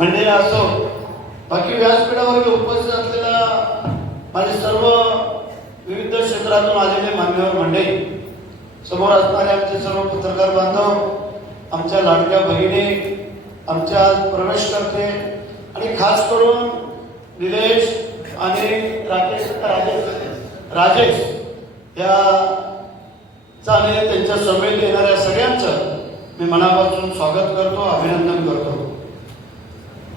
म्हणलेला असो बाकी व्यासपीठावर उपस्थित असलेला माझे सर्व विविध क्षेत्रातून आलेले मान्यवर मंडळी समोर असणारे आमचे सर्व पत्रकार बांधव आमच्या लाडक्या भगिनी आमच्या प्रवेश करते आणि खास करून निलेश आणि राकेश राजेश राजेश या चालेल त्यांच्या सभेत येणाऱ्या सगळ्यांचं मी मनापासून स्वागत करतो अभिनंदन करतो.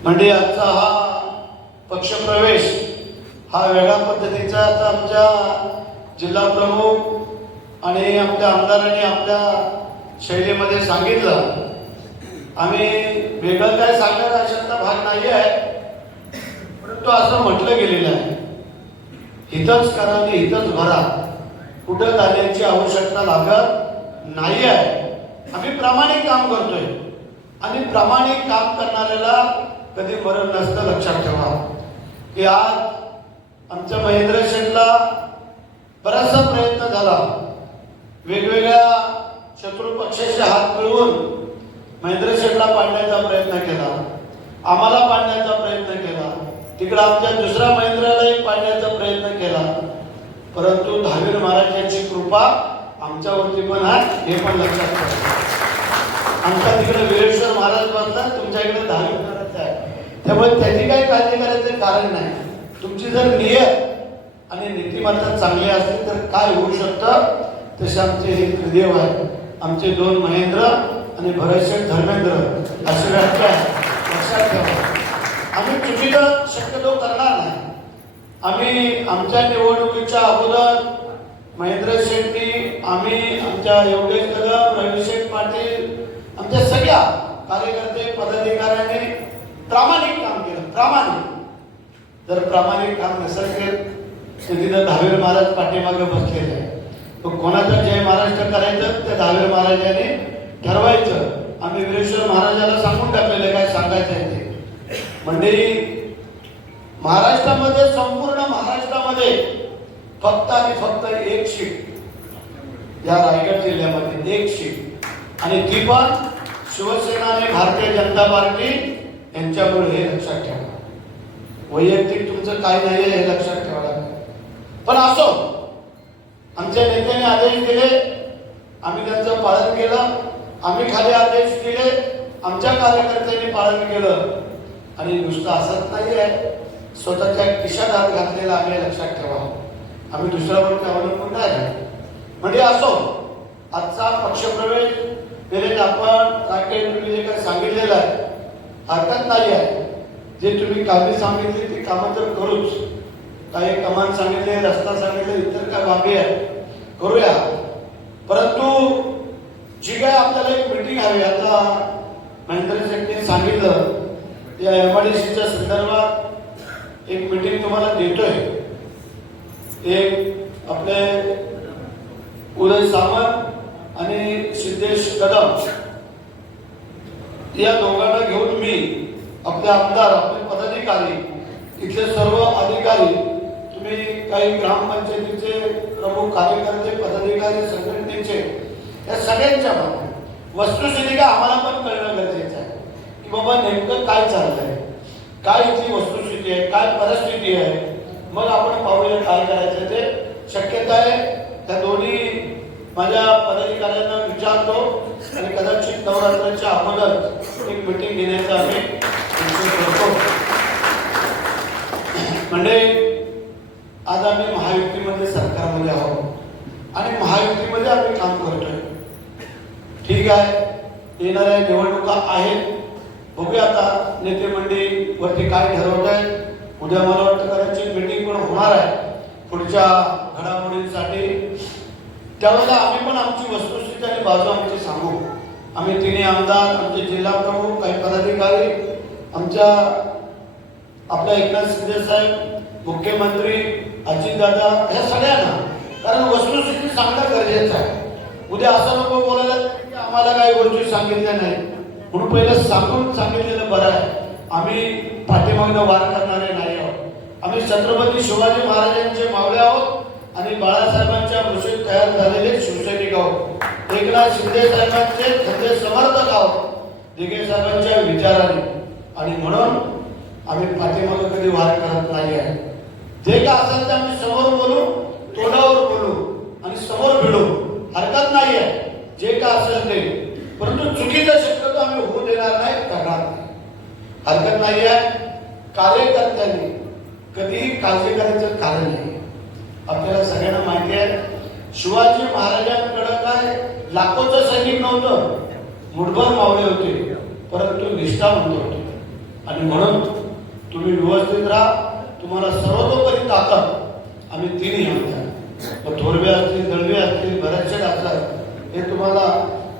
म्हणजे आजचा हा पक्षप्रवेश हा वेगळ्या पद्धतीचा आता आमच्या जिल्हा प्रमुख आणि आमच्या आमदारांनी आपल्या शैलीमध्ये सांगितलं. आम्ही वेगळं काय सांगणार अशातला भाग नाही आहे. परंतु असं म्हटलं गेलेलं आहे. हितच करा आणि हितच भरा. कुठं जाण्याची आवश्यकता लागत नाही आहे. आम्ही प्रामाणिक काम करतोय. आणि प्रामाणिक काम करणाऱ्याला कधी मरण नसतं लक्षात ठेवा. की आज आमच्या महेंद्र शेठला बराचसा प्रयत्न झाला. वेगवेगळ्या शत्रू पक्षाशी हात मिळवून महेंद्र शेठला पाडण्याचा प्रयत्न केला. आम्हाला पाडण्याचा प्रयत्न केला. तिकडं आमच्या दुसऱ्या महेंद्रालाही पाडण्याचा प्रयत्न केला. परंतु दहावीर महाराजांची कृपा आमच्यावरती पण आहे हे पण लक्षात ठेवा. आमच्या तिकडे वीरेश्वर महाराज बांधला तुमच्या इकडे दहावीर महाराज त्यामुळे त्याची काही काळजी करायचं कारण नाही. तुमची जर नियत आणि नीतिमत्ता चांगली असतील तर काय होऊ शकतं? तसे आमचे हे त्रिदेव आहे आमचे दोन महेंद्र आणि भरतशेठ धर्मेंद्र. असे व्याख्या आहे. लक्षात ठेवा. आम्ही चुकीचं शक्यतो करणार नाही. आम्ही आमच्या निवडणुकीच्या अगोदर महेंद्र शेट्टी आम्ही आमच्या योगेश कदम रविशेठ पाटील आमच्या सगळ्या कार्यकर्ते पदाधिकाऱ्यांनी प्रामाणिक काम केलं प्रामाणिक. जर प्रामाणिक काम नसेल तर तिथं दहावीर महाराज पाठीमागे बसलेले आहे मग कोणाचं जय महाराष्ट्र करायचं त्या दहावीर महाराजांनी ठरवायचं. आम्ही वीरेश्वर महाराजाला सांगून टाकलेलं काय सांगायचं आहे ते. म्हणजे महाराष्ट्रामध्ये संपूर्ण महाराष्ट्रामध्ये फक्त आणि फक्त एक शिफ्ट या रायगड जिल्ह्यामध्ये एक शिफ्ट आणि ती पण शिवसेना आणि भारतीय जनता पार्टी यांच्यामुळे हे लक्षात ठेवा. वैयक्तिक तुमचं काय नाही हे लक्षात ठेवा पण असो आमच्या नेत्याने आदेश दिले आम्ही त्यांचं पालन केलं आम्ही खाली आदेश दिले आमच्या कार्यकर्त्यांनी पालन केलं. आणि नुसतं असंच नाही आहे स्वतःच्या खिशात हात घातलेला आम्ही लक्षात ठेवा. आम्ही दुसऱ्यावरती अवलंबून नाही म्हणजे असो आजचा पक्षप्रवेश आपण राकेश काय सांगितलेलं आहे हरकत नाही आहे. जे तुम्ही कामे सांगितली ती कामं तर करूच. काही कमान सांगितले रस्ता सांगितले इतर काय बाबी आहे करूया. परंतु जी काय आपल्याला एक मीटिंग हवी आता महेंद्र शेट्टी सांगितलं या एम आय डी सीच्या संदर्भात एक मीटिंग तुम्हाला देतोय. एक आपले उदय सामंत आणि सिद्धेश कदम या दोघांना घेऊन मी आपले आमदार आपले पदाधिकारी इथले सर्व अधिकारी तुम्ही काही ग्रामपंचायतीचे प्रमुख कार्यकर्ते पदाधिकारी संघटनेचे या सगळ्यांच्या बाबतीत वस्तुस्थिती का आम्हाला पण कळणं गरजेचं आहे. की बाबा नेमकं काय चाललंय? काय इथली वस्तुस्थिती आहे? काय परिस्थिती आहे? मग आपण पाहूया काय करायचं ते. शक्यता आहे त्या दोन्ही माझ्या पदाधिकाऱ्यांना विचारतो आणि कदाचित नवरात्राच्या अगोदर एक मिटिंग घेण्याचा आम्ही करतो. म्हणजे आज आम्ही महायुतीमध्ये सरकारमध्ये आहोत आणि महायुतीमध्ये आम्ही काम करतोय. ठीक आहे येणाऱ्या निवडणुका आहेत. बघूया आता नेते मंडळी वरती काय ठरवत आहे उद्या मला वाटतं कदाचित मीटिंग पण होणार आहे. पुढच्या घडामोडींसाठी त्यावेळेला आम्ही पण आमची वस्तुस्थिती आणि बाजू आमची सांगू. आम्ही तिन्ही आमदार आमचे जिल्हा प्रमुख काही पदाधिकारी आमच्या आपल्या एकनाथ शिंदे साहेब मुख्यमंत्री अजितदादा ह्या सगळ्यांना. कारण वस्तुस्थिती सांगणं गरजेचं आहे. उद्या असं नको बोलायला की आम्हाला काही गोष्टी सांगितल्या नाही म्हणून पहिलं सांगून सांगितलेलं बरं आहे. आम्ही पाठीमागनं वार करणारे नाही आहोत. आम्ही छत्रपती शिवाजी महाराजांचे मावळे आहोत. आणि बाळासाहेबांच्या मुशीत तयार झालेले शिवसैनिक आहोत. एकनाथ शिंदे साहेबांचे खंदे समर्थक आहोत. दिघे साहेबांच्या विचाराने. आणि म्हणून आम्ही पाठीमागे कधी वार करत नाही आहे. जे काय असेल ते आम्ही समोर बोलू तोंडावर बोलू आणि समोर भिडू. हरकत नाही आहे. जे का असेल ते. परंतु चुकीचा शक्यतो आम्ही होऊ देणार नाही करणार नाही. हरकत नाही आहे. कार्यकर्त्यांनी कधीही काळजी करायचं कारण नाही. आपल्याला सगळ्यांना माहिती आहे शिवाजी महाराजांकडे काय लाखोचं सैनिक नव्हतं. मुठभर मावले होते परंतु निष्ठावंत होते. आणि म्हणून तुम्ही व्यवस्थित राहा तुम्हाला सर्वतोपरी ताकद आम्ही तिन्ही आमच्या मग थोरवे असतील दळवे असतील बऱ्याचशा असतात हे तुम्हाला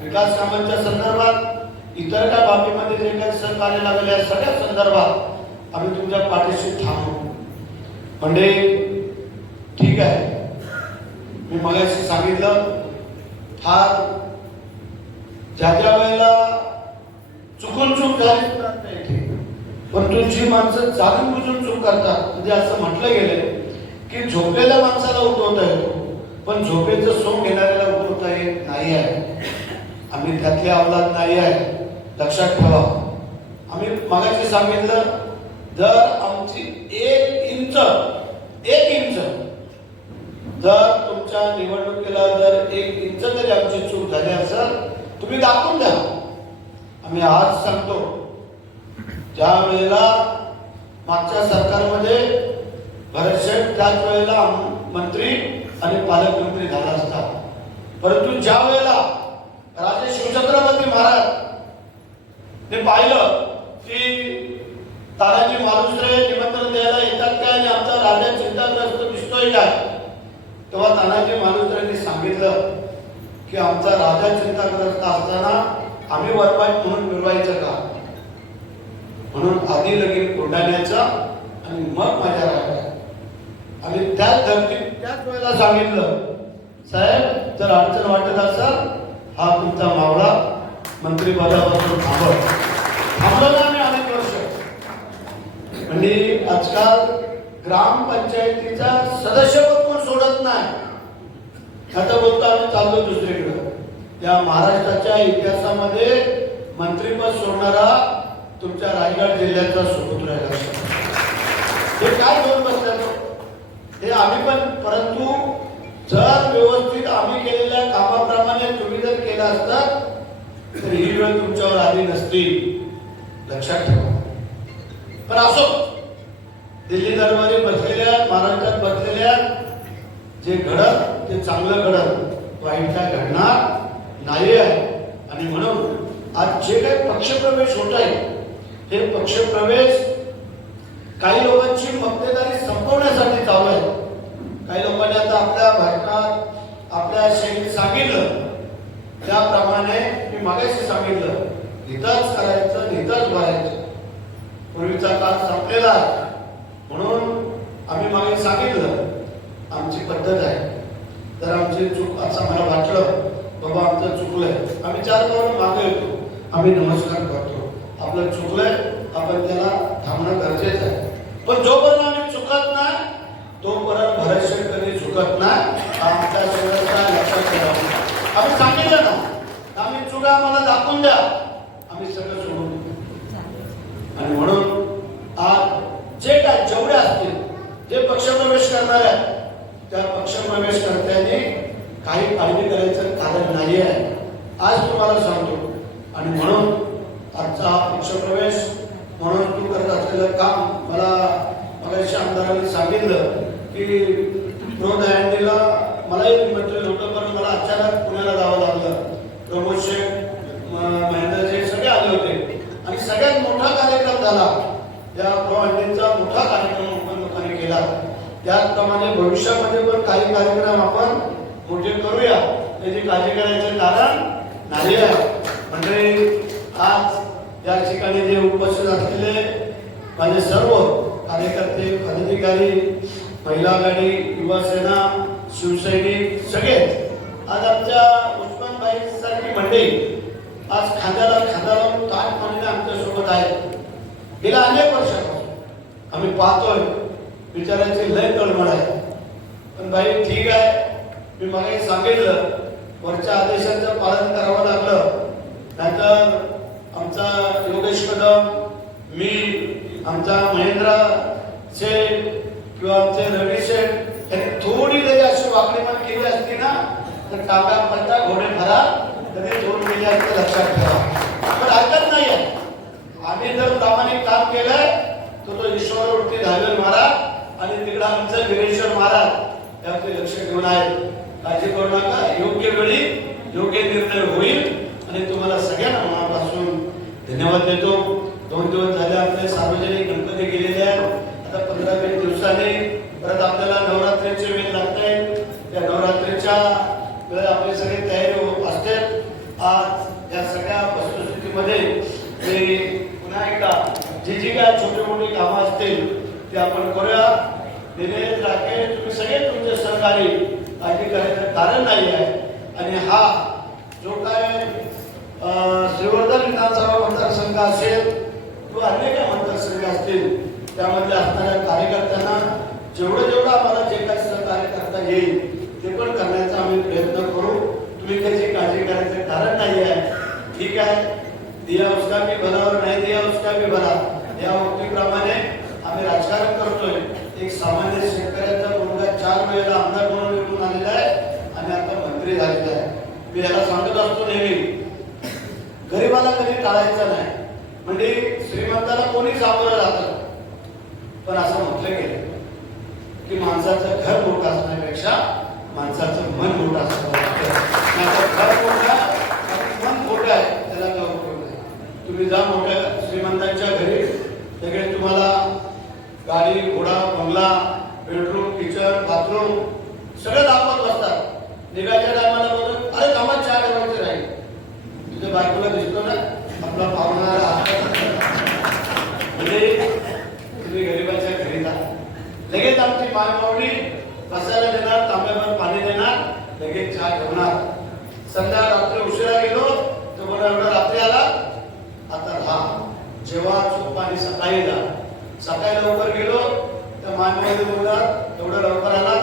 विकास कामांच्या संदर्भात इतर काय बाबीमध्ये जे काही सहकार्य लागले या सगळ्या संदर्भात आम्ही तुमच्या पाठीशी थांबू. म्हणजे ठीक आहे. मी मगाशी सांगितलं फार ज्या ज्या वेळेला चुकून चूक झाली पण आता परंतु जी माणसं जाणून बुजून चूक करतात म्हणजे असं म्हटलं गेलं की झोपलेल्या माणसाला उठवता येतो पण झोपेचं सोंग घेणाऱ्याला उठवता येत नाही आहे. आम्ही त्यातले अवलाद नाही आहे. लक्षात ठेवा. आम्ही मगाशी सांगितलं जर आमची एक इंच जर तुमच्या निवडणुकीला जर एक इंच जरी आमची चूक झाली असेल तुम्ही दाखवून द्या. आम्ही आज सांगतो. ज्या वेळेला मागच्या सरकारमध्ये भरतशेठ त्याच वेळेला मंत्री आणि पालकमंत्री झाला असता. परंतु ज्या वेळेला राजे शिवछत्रपती महाराज ने पाहिलं की तानाजी मालुसरे निमंत्रण द्यायला येतात काय आणि आमचा राजा चिंताग्रस्त दिसतोय काय? तेव्हा तानाजी मालुसरांनी सांगितलं की आमचा राजा चिंता करत असताना आम्ही वरवाईट म्हणून मिळवायचं का? म्हणून आधी लगेच कोंडाण्याचं आणि मग माझ्या राजा आणि त्याच धर्तीत त्याच वेळेला सांगितलं साहेब जर अडचण वाटत असाल हा तुमचा मावळा मंत्री थांबत थांबलं आम्ही अनेक वर्ष. म्हणजे आजकाल ग्रामपंचायतीचा सदस्यपद सोडत नाही. आता बोलतो आम्ही चाललो दुसरीकडे. त्या महाराष्ट्राच्या इतिहासामध्ये मंत्रीपद सोडणारा तुमच्या रायगड जिल्ह्याचा सुपुत्र हे काय घेऊन बसल्याचं हे आम्ही पण परंतु जर व्यवस्थित आम्ही केलेल्या कामाप्रमाणे तुम्ही जर केलं असतात तर ही वेळ तुमच्यावर आली नसती. लक्षात ठेवा. पण असो दिल्ली दरबारी बसलेल्या महाराष्ट्रात जे घडत ते चांगलं घडत वाईट काय घडणार नाही आहे आणि म्हणून आज जे काही पक्षप्रवेश होत आहे हे पक्षप्रवेश काही लोकांची मक्तेदारी संपवण्यासाठी चालू आहे. काही लोकांनी आता आपल्या भाषणात आपल्या शैलीत सांगितलं. त्याप्रमाणे मी मागाशी सांगितलं इथंच करायचं इथंच भरायचं. पूर्वीचा काळ संपलेला आहे. म्हणून आम्ही मागे सांगितलं आमची पद्धत आहे. तर आमची चूक असं मला वाटलं बाबा आमचं चुकलंय. आम्ही चार पावलं मागे येतो. आम्ही नमस्कार करतो. आपलं चुकलंय आपण त्याला थांबणं गरजेचं आहे. पण जोपर्यंत आम्ही चुकत नाही तोपर्यंत भरतशेठ कधी चुकत नाही आमच्या लक्षात ठेवा आम्ही सांगितलं ना आम्ही चुका आम्हाला दाखवून द्या. आम्ही सगळं सोडून आणि म्हणून आज जे काय जेवढे असतील जे पक्षप्रवेश करणार आहेत त्या पक्षप्रवेश करत्याने काही काळजी करायचं कारण नाही आहे आज तुम्हाला सांगतो. आणि म्हणून आजचा हा पक्षप्रवेश म्हणून तू करत असलेलं काम मला मगाशी आमदारांनी सांगितलं की प्रोदयांनीला मलाही निमंत्रण होतं पण मला अचानक पुण्याला जावं लागलं प्रमोद शेठ म- महेंद्रजी सगळे आले होते आणि सगळ्यात मोठा कार्यक्रम झाला या प्रवाहांचा मोठा कार्यक्रम आपण लोकांनी केला त्याचप्रमाणे भविष्यामध्ये पण काही कार्यक्रम आपण मोठे करूया कार्य करायचं कारण नाही आहे. म्हणजे आज या ठिकाणी जे उपस्थित असलेले माझे सर्व कार्यकर्ते पदाधिकारी महिला आघाडी युवासेना शिवसैनिक सगळेच आज आमच्या उस्मानबाई सारखी मंडळी आज खांद्याला खांदा लावून ताटपणे आमच्यासोबत आहेत. गेल्या अनेक वर्षापासून आम्ही पाहतोय विचारांची लय तळमळ आहे. पण बाई ठीक आहे. मी मला सांगितलं वरच्या आदेशाचं पालन करावं लागलं. नाहीतर आमचा योगेश कदम मी आमचा महेंद्र शेठ किंवा आमचे रवी शेठ यांनी थोडी जरी अशी वाकडीमान केली असती ना तर टाका पलटा घोडे भरा तरी दोन गेले असते लक्षात ठेवा. पण ऐकत नाही आहे. आम्ही जर प्रामाणिक काम केलंय तर तो ईश्वरवरती धावेल महाराज आणि तिकडं आमचं गिरीश्वर महाराज यावरती लक्ष घेऊन आहे काळजी करू नका योग्य वेळी योग्य निर्णय होईल. आणि तुम्हाला सगळ्यांना मनापासून धन्यवाद देतो दोन दिवस झाले आपले सार्वजनिक गणपती गेलेले आहेत आता पंधरा वीस दिवसांनी परत आपल्याला नवरात्रीचे वेळ लागत आहेत त्या नवरात्रीच्या वेळेस आपली सगळी तयारी हो- असते आज या सगळ्या वस्तुस्थितीमध्ये मी पुन्हा एकदा जी जी काय छोटी मोठी कामं असतील ते आपण करूया दिनेश राकेश तुम्ही सगळे तुमचे सहकारी काळजी करायचं कारण नाही आहे. आणि हा जो काय श्रीवर्धन विधानसभा मतदारसंघ असेल किंवा अन्य काय मतदारसंघ असतील त्यामध्ये असणाऱ्या कार्यकर्त्यांना जेवढं जेवढं आम्हाला जे काही सहकार्य करता येईल ते पण करण्याचा आम्ही प्रयत्न करू. तुम्ही त्याची काळजी करायचं कारण नाही आहे. ठीक आहे. दिया उसका भी भला और नाही दिया उसका भी भला. या उक्तीप्रमाणे आम्ही राजकारण करतोय. एक सामान्य शेतकऱ्याचा मुलगा चार वेळेला आमदार म्हणून निवडून आलेला आहे आणि आता मंत्री झालेलं आहे. मी याला सांगत असतो नेहमी गरीबाला कधी टाळायचं नाही. म्हणजे श्रीमंताला कोणी सामोरं जातं. पण असं म्हटलं गेलं की माणसाचं घर मोठं असण्यापेक्षा माणसाचं मन मोठं असणं घर मोठं मन मोठं आहे त्याला काय उपयोग नाही. तुम्ही जा मोठ्या श्रीमंतांच्या घरी सगळे तुम्हाला गाडी घोडा बंगला बेडरूम किचन बाथरूम सगळं दाखवत बसतात. निघायच्या बायकोला दिसतो ना आपला पाहुणा म्हणजे तुम्ही गरीबाच्या घरी जा. लगेच आमची मायमावडी बसायला देणार तांब्यावर पाणी देणार लगेच चहा ठेवणार संध्या रात्री उशिरा गेलो तर मला एवढा रात्री आला. आता राहा. जेव्हा झोप पाणी सकाळी जा. सकाळी लवकर गेलो तर मायमावडी बोलणार एवढं लवकर आला.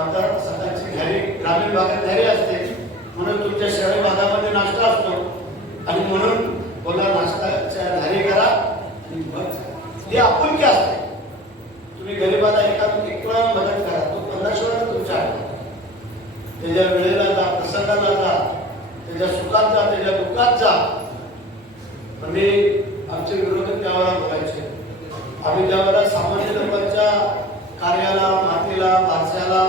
आता सकाळची घरी ग्रामीण भागात घरी असते. म्हणून तुमच्या शहरी भागामध्ये नाश्ता असतो. आणि म्हणून बोला नाश्ताच्या घरी करा आणि मग हे आपुलकी असते. तुम्ही गरीबाला एका एक मदत करा. तो पंधराशे वेळा तुमच्या त्याच्या वेळेला जा प्रसंगाला जा त्याच्या सुखात जा त्याच्या दुःखात जा. आम्ही आमचे विरोधक त्यावेळेला बोलायचे. आम्ही त्यावेळेला सामान्य लोकांच्या कार्याला मातीला बारशाला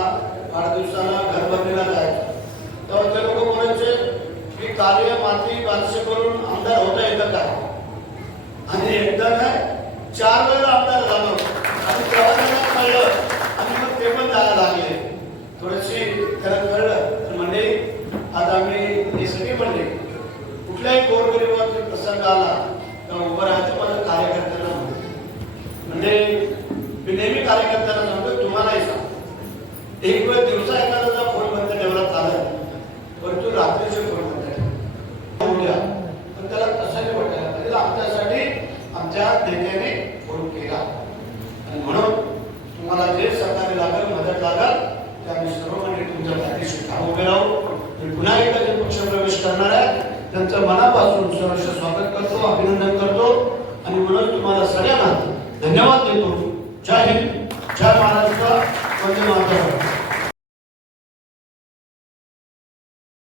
वाढदिवसाला घरबंदीला जायचो तेव्हा ते लोक बोलायचे की कार्य माती बारशे करून आमदार होता येतं काय आणि एकदा नाही चार वेळेला आमदार झालो आणि तेव्हा त्यांना कळलं आणि मग ते पण जायला लागले थोडीशी त्याला कळलं तर म्हणजे आज आम्ही हे सगळे म्हणले कुठल्याही गोरगरिबाचा प्रसंग आला तर उभं राहायचं माझं कार्यकर्त्यांना म्हणतो म्हणजे मी नेहमी कार्यकर्त्यांना सांगतो तुम्हालाही सांग एक वेळ दिवसा एखादा फोन बंद ठेवला चालेल परंतु रात्रीचे फोन बंद ठेवा उद्या पण त्याला कशाने वाटायला पाहिजे आमच्यासाठी आमच्या